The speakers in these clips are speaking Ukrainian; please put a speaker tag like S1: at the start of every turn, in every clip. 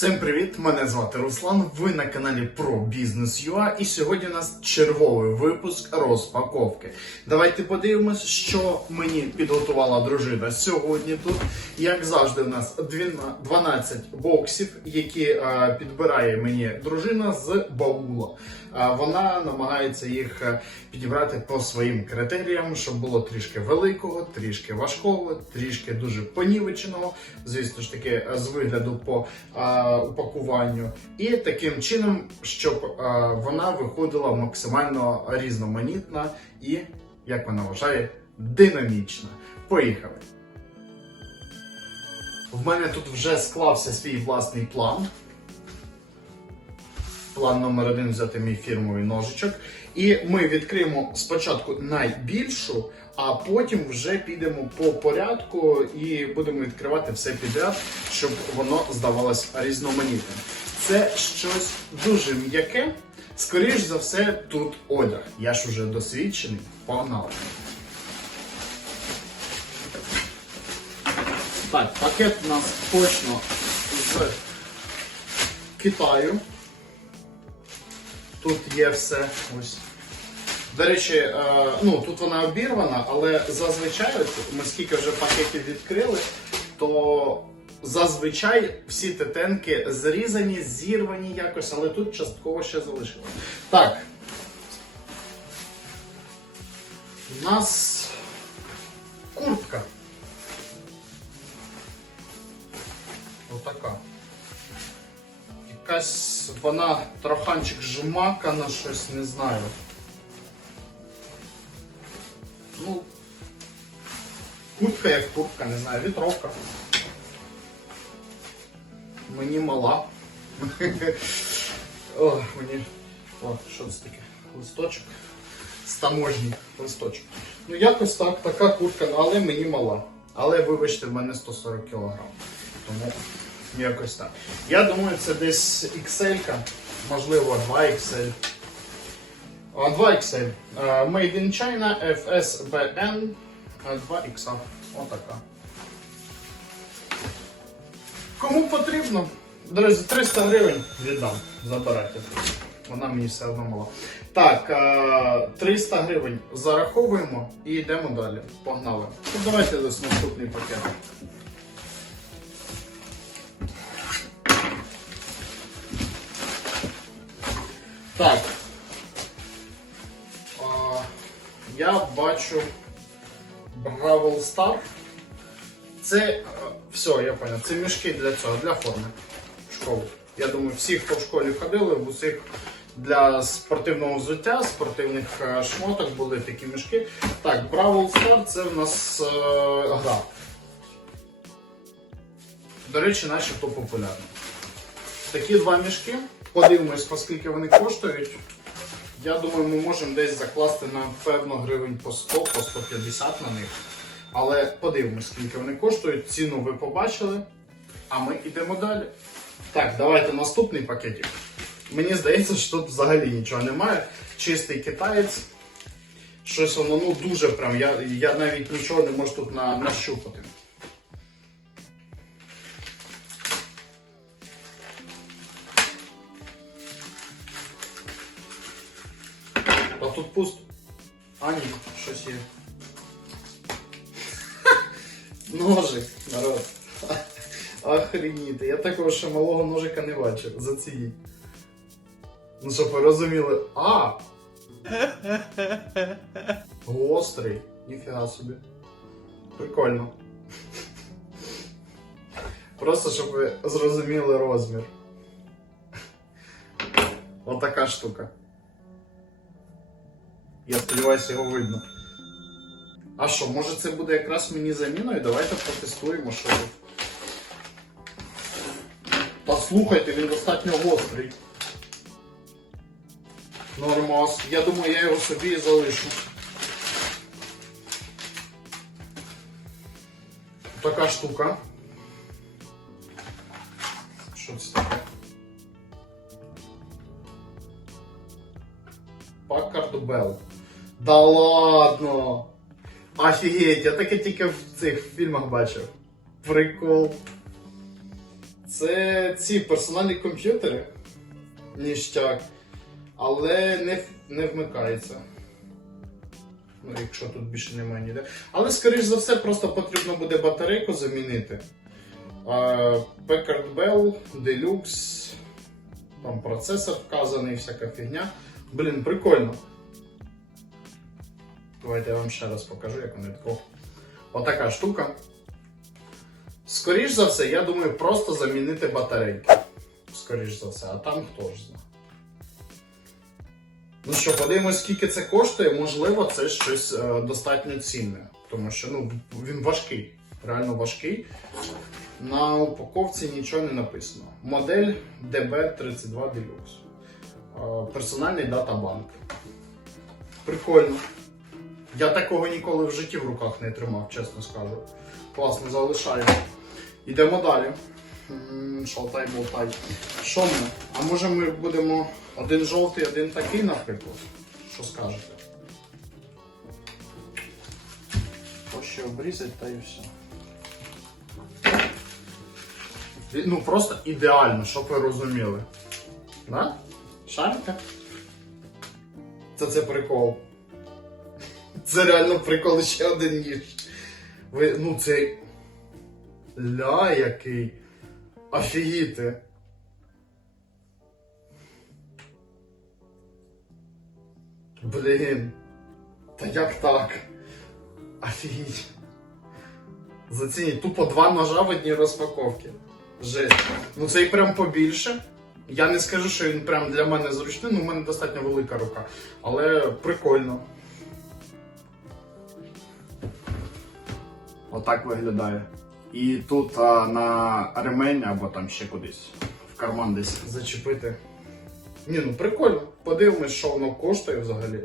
S1: Всім привіт! Мене звати Руслан. Ви на каналі про бізнес ЮА, і сьогодні у нас черговий випуск розпаковки. Давайте подивимось, що мені підготувала дружина сьогодні. Тут, як завжди, у нас 12 боксів, які е, підбирає мені дружина з баула. Вона намагається їх е, підібрати по своїм критеріям, щоб було трішки великого, трішки важкого, трішки дуже понівеченого. Звісно ж таки, е, з вигляду по е, упакуванню, і таким чином, щоб е, вона виходила максимально різноманітна і, як вона вважає, динамічна. Поїхали! В мене тут вже склався свій власний план. План номер один взяти мій фірмовий ножичок. І ми відкриємо спочатку найбільшу, а потім вже підемо по порядку і будемо відкривати все підряд, щоб воно здавалось різноманітним. Це щось дуже м'яке. Скоріш за все, тут одяг. Я ж уже досвідчений. Погнали. Так, пакет у нас точно з Китаю. Тут є все ось. До речі, е, ну тут вона обірвана, але зазвичай, ми скільки вже пакетів відкрили, то зазвичай всі тетенки зрізані, зірвані якось, але тут частково ще залишилось. Так. У нас куртка. Отака. Якась вона троханчик жмакана, щось не знаю. Ну, куртка як куртка, не знаю, вітровка. Мені мала. О, мені. О, що це таке? Листочок. З таможні листочок. Ну, якось так, така куртка, ну, але мені мала. Але вибачте, в мене 140 кг. Тому якось так. Я думаю, це десь XL, можливо, 2XL. А, 2XL. Е, Made in China FSBN 2XL. Отака. Кому потрібно? Друзі, 300 гривень віддам. Забирайте. Вона мені все одно мала. Так, е, 300 гривень зараховуємо і йдемо далі. Погнали. Давайте десь наступний пакет. Так. А, я бачу Бравл Star. Це е, все, я понял. Це мішки для цього, для форми в школу. Я думаю, всі, хто в школі ходили, в усіх для спортивного взуття, спортивних е, шмоток були такі мішки. Так, Бравл Star це в нас е, гра. До речі, начебто популярна. Такі два мішки. Подивимось, оскільки вони коштують. Я думаю, ми можемо десь закласти на певно гривень по 100, по 150 на них. Але подивимось, скільки вони коштують. Ціну ви побачили. А ми йдемо далі. Так, давайте наступний пакетик. Мені здається, що тут взагалі нічого немає. Чистий китаєць. Щось воно ну дуже прям. Я, я навіть нічого не можу тут на, нащупати. А тут пусто. А ні, щось є. Ножик, народ. Охреніти. Я такого ще малого ножика не бачив. Зацініть. Ну, щоб ви розуміли. А! Гострий. Ніфіга собі. Прикольно. Просто щоб ви зрозуміли розмір. Отака штука. Я сподіваюся, його видно. А що, може це буде якраз мені заміною? Давайте протестуємо, що тут. Та слухайте, він достатньо гострий. Нормас. Я думаю, я його собі і залишу. Така штука. Що це таке? Packard Bell. Да ладно! Офігеть, я таке тільки в цих фільмах бачив. Прикол. Це ці персональні комп'ютери. Ніштяк. Але не, не вмикається. Ну, якщо тут більше немає ніде. Але, скоріш за все, просто потрібно буде батарейку замінити. Packard Bell, Deluxe, там процесор вказаний, всяка фігня. Блін, прикольно. Давайте я вам ще раз покажу, як вони тако. Отака штука. Скоріш за все, я думаю, просто замінити батарейки. Скоріш за все, а там хто ж знає. Ну що, подивимось, скільки це коштує. Можливо, це щось е, достатньо цінне. Тому що ну, він важкий, реально важкий. На упаковці нічого не написано. Модель DB32 Deluxe. Е, персональний датабанк. Прикольно. Я такого ніколи в житті в руках не тримав, чесно скажу. Класно, залишаємо. Йдемо далі. Шалтай болтай. Що ми? А може ми будемо один жовтий, один такий, наприклад? Що скажете? Ось ще обрізати та і все. Ну просто ідеально, щоб ви розуміли. Да? Шарика? Це це прикол. Це реально прикол ще один ніж. Ви, ну це. Ля який. Офігіти. Блін. Та як так? Офігеть. Зацініть, тупо два ножа в одній розпаковці. Жесть. Ну цей прям побільше. Я не скажу, що він прям для мене зручний, ну в мене достатньо велика рука. Але прикольно. Отак виглядає. І тут а, на ремень або там ще кудись в карман десь зачепити. Ні, ну прикольно. Подивимось, що воно коштує взагалі.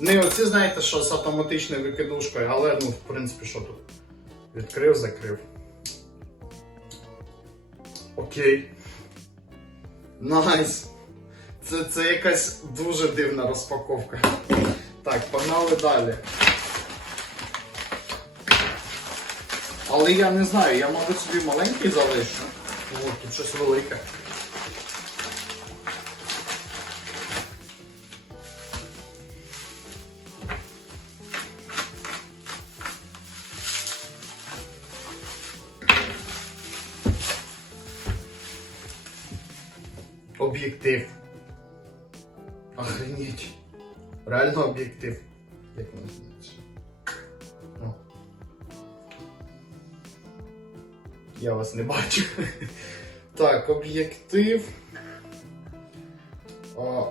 S1: Не оці, знаєте, що з автоматичною викидушкою, але ну, в принципі, що тут? Відкрив, закрив. Окей. Найс. Це, це якась дуже дивна розпаковка. Так, погнали далі. Але я не знаю, я, мабуть, собі маленький залишу. О, тут щось велике. Об'єктив. Охренеть. Реально об'єктив. Як воно Я вас не бачу. Так, об'єктив.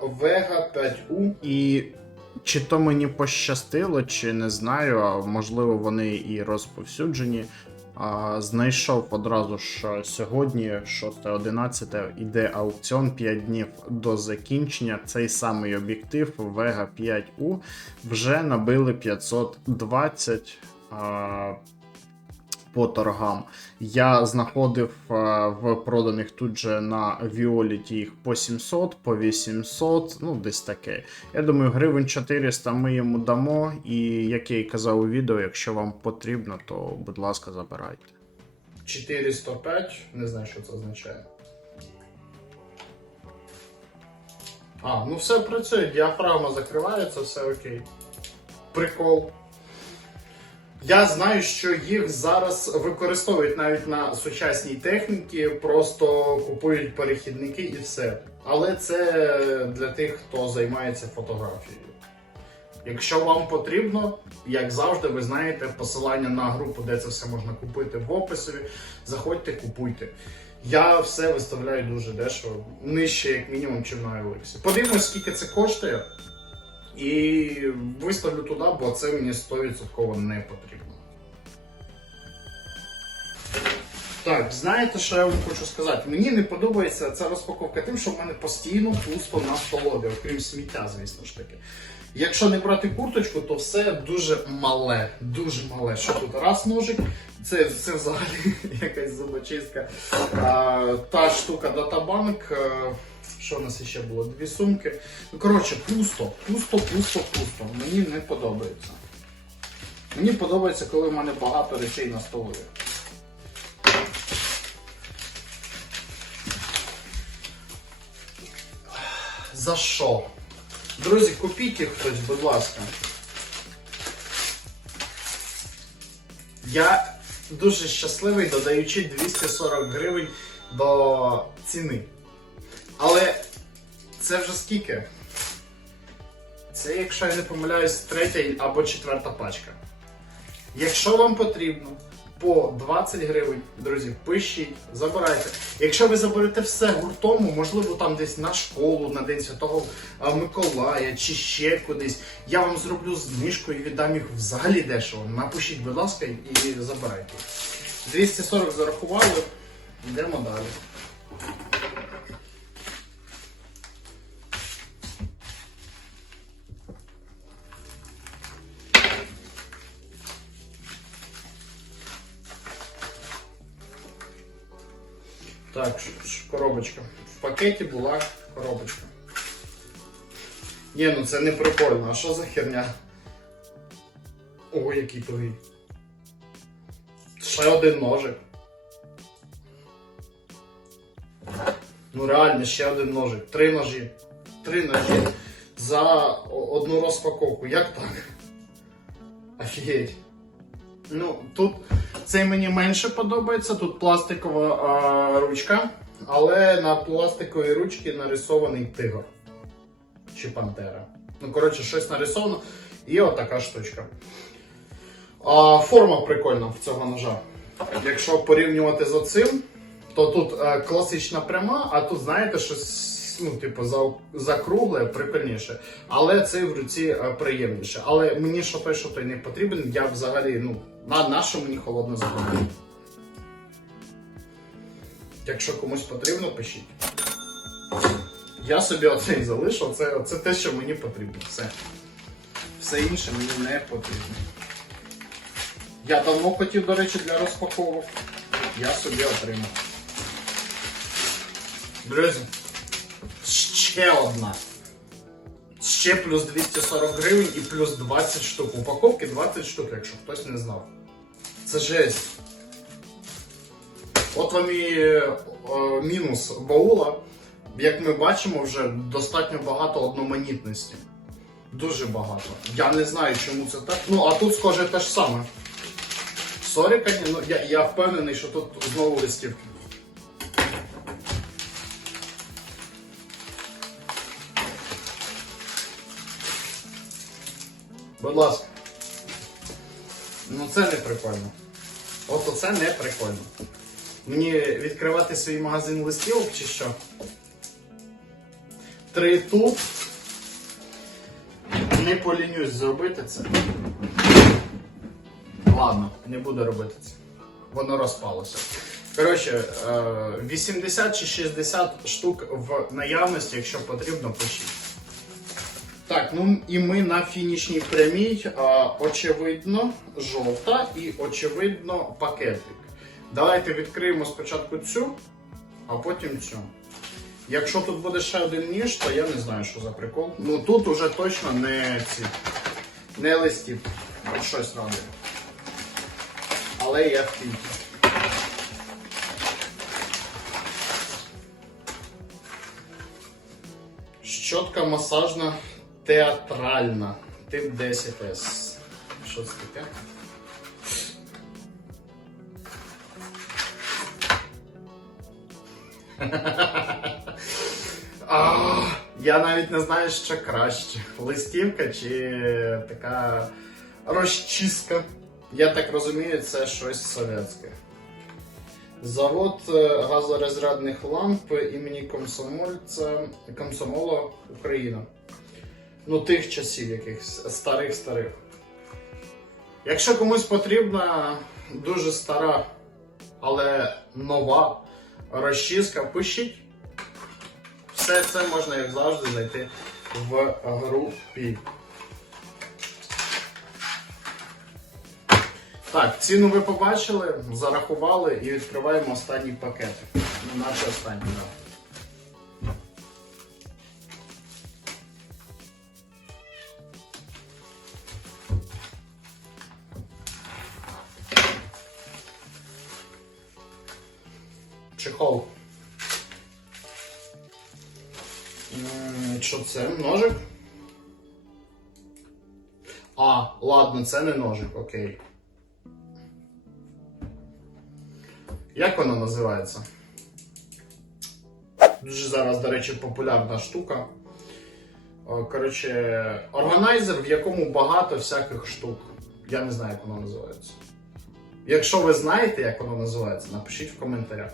S1: Vega 5U. І чи то мені пощастило, чи не знаю, можливо вони і розповсюджені. А, Знайшов одразу ж сьогодні, 6.11, іде аукціон 5 днів до закінчення. Цей самий об'єктив Vega 5U вже набили 520 а, по торгам. Я знаходив в проданих тут же на Violet їх по 700, по 800, ну десь таке. Я думаю, гривень 400 ми йому дамо. І як я і казав у відео, якщо вам потрібно, то будь ласка, забирайте. 405, не знаю, що це означає. А, ну все працює, діафрагма закривається, все окей. Прикол. Я знаю, що їх зараз використовують навіть на сучасній техніці, просто купують перехідники і все. Але це для тих, хто займається фотографією. Якщо вам потрібно, як завжди, ви знаєте посилання на групу, де це все можна купити в описі. Заходьте, купуйте. Я все виставляю дуже дешево, нижче, як мінімум, чим на Елексі. Подивимось, скільки це коштує. І виставлю туди, бо це мені 100% не потрібно. Так, знаєте, що я вам хочу сказати? Мені не подобається ця розпаковка тим, що в мене постійно пусто на столові, окрім сміття, звісно ж таки. Якщо не брати курточку, то все дуже мале. Дуже мале. Що тут раз ножик, це це взагалі якась зубочистка. А, Та штука датабанк. Е, що у нас ще було? Дві сумки. Ну, Коротше, пусто, пусто, пусто, пусто. Мені не подобається. Мені подобається, коли в мене багато речей на столові. За що? Друзі, купіть їх хтось, будь ласка. Я дуже щасливий, додаючи 240 гривень до ціни. Але це вже скільки? Це, якщо я не помиляюсь, третя або четверта пачка. Якщо вам потрібно по 20 гривень, друзі, пишіть, забирайте. Якщо ви заберете все гуртом, можливо, там десь на школу, на День Святого Миколая чи ще кудись, я вам зроблю знижку і віддам їх взагалі дешево. Напишіть, будь ласка, і забирайте. 240 зарахували, йдемо далі. Так, коробочка. В пакеті була коробочка. Ні, ну це не прикольно. А що за херня? Ой, який тугий. Ще один ножик. Ну реально, ще один ножик. Три ножі. Три ножі за одну розпаковку. Як так? Офігеть. Ну, тут цей мені менше подобається. Тут пластикова а, ручка, але на пластиковій ручці нарисований тигр. Чи пантера. Ну, коротше, щось нарисовано. І отака штучка. А, форма прикольна в цього ножа. Якщо порівнювати з оцим, то тут е, класична пряма, а тут, знаєте, щось, ну, типу, за, закругле, прикольніше. Але цей в руці е, приємніше. Але мені той, що той не потрібен, я взагалі, ну, на, на що мені холодно забуде. Якщо комусь потрібно, пишіть. Я собі оцей залишив, це, це те, що мені потрібно. Все. Все інше мені не потрібно. Я давно хотів, до речі, для розпаковок. Я собі отримав. Друзі, ще одна. Ще плюс 240 гривень і плюс 20 штук. Упаковки 20 штук, якщо хтось не знав. Це жесть. От вам і е, мінус баула. Як ми бачимо, вже достатньо багато одноманітності. Дуже багато. Я не знаю, чому це так. Ну, а тут схоже те ж саме. Сорі, ну я, я впевнений, що тут знову листівки. Будь ласка. Ну це не прикольно. От оце не прикольно. Мені відкривати свій магазин листівок чи що? Три тут. Не полінюсь зробити це. Ладно, не буду робити це. Воно розпалося. Коротше, е, 80 чи 60 штук в наявності, якщо потрібно, пишіть. Так, ну і ми на фінішній прямій. Очевидно, жовта і очевидно пакетик. Давайте відкриємо спочатку цю, а потім цю. Якщо тут буде ще один ніж, то я не знаю, що за прикол. Ну тут уже точно не ці. Не листів. Щось радує. Але я в. Щотка масажна театральна. Тип 10С. Що це таке? Я навіть не знаю, що краще. Листівка чи така розчіска. Я так розумію, це щось совєтське. Завод е, газорозрядних ламп імені комсомольця Комсомола Україна. Ну, тих часів якихось старих-старих. Якщо комусь потрібна дуже стара, але нова розчіска, пишіть. Все це можна, як завжди, знайти в групі. Так, ціну ви побачили, зарахували і відкриваємо останній пакет. Наче останній, це не ножик, окей. Як воно називається? Дуже зараз, до речі, популярна штука. Коротше, органайзер, в якому багато всяких штук. Я не знаю, як воно називається. Якщо ви знаєте, як воно називається, напишіть в коментарях.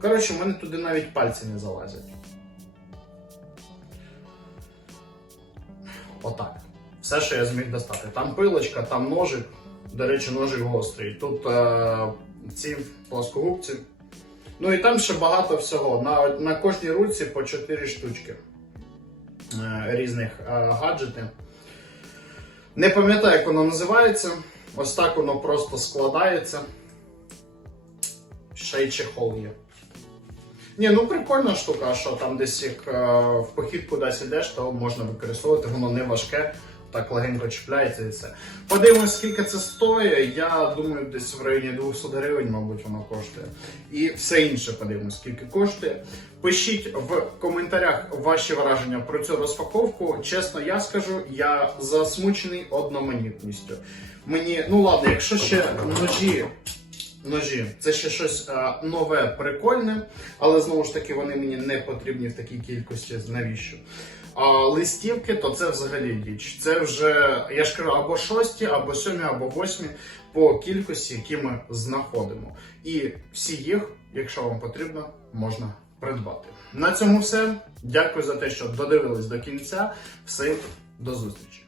S1: Коротше, в мене туди навіть пальці не залазять. Отак. Все, що я зміг достати. Там пилочка, там ножик. До речі, ножик гострий. Тут е, ці плоскогубці. Ну і там ще багато всього. На, на кожній руці по 4 штучки е, різних е, гаджетів. Не пам'ятаю, як воно називається. Ось так воно просто складається. Ще й чехол є. Ні, ну прикольна штука, що там десь як е, в похід кудись ідеш, то можна використовувати, воно не важке, так легенько чіпляється і все. Подивимось, скільки це стоїть. Я думаю, десь в районі 200 гривень, мабуть, воно коштує. І все інше подивимось, скільки коштує. Пишіть в коментарях ваші враження про цю розпаковку. Чесно, я скажу, я засмучений одноманітністю. Мені, ну ладно, якщо ще ножі ножі. Це ще щось е, нове, прикольне, але знову ж таки вони мені не потрібні в такій кількості. Навіщо? А листівки, то це взагалі діч. Це вже, я ж кажу, або шості, або сьомі, або восьмі по кількості, які ми знаходимо. І всі їх, якщо вам потрібно, можна придбати. На цьому все. Дякую за те, що додивились до кінця. Всім до зустрічі!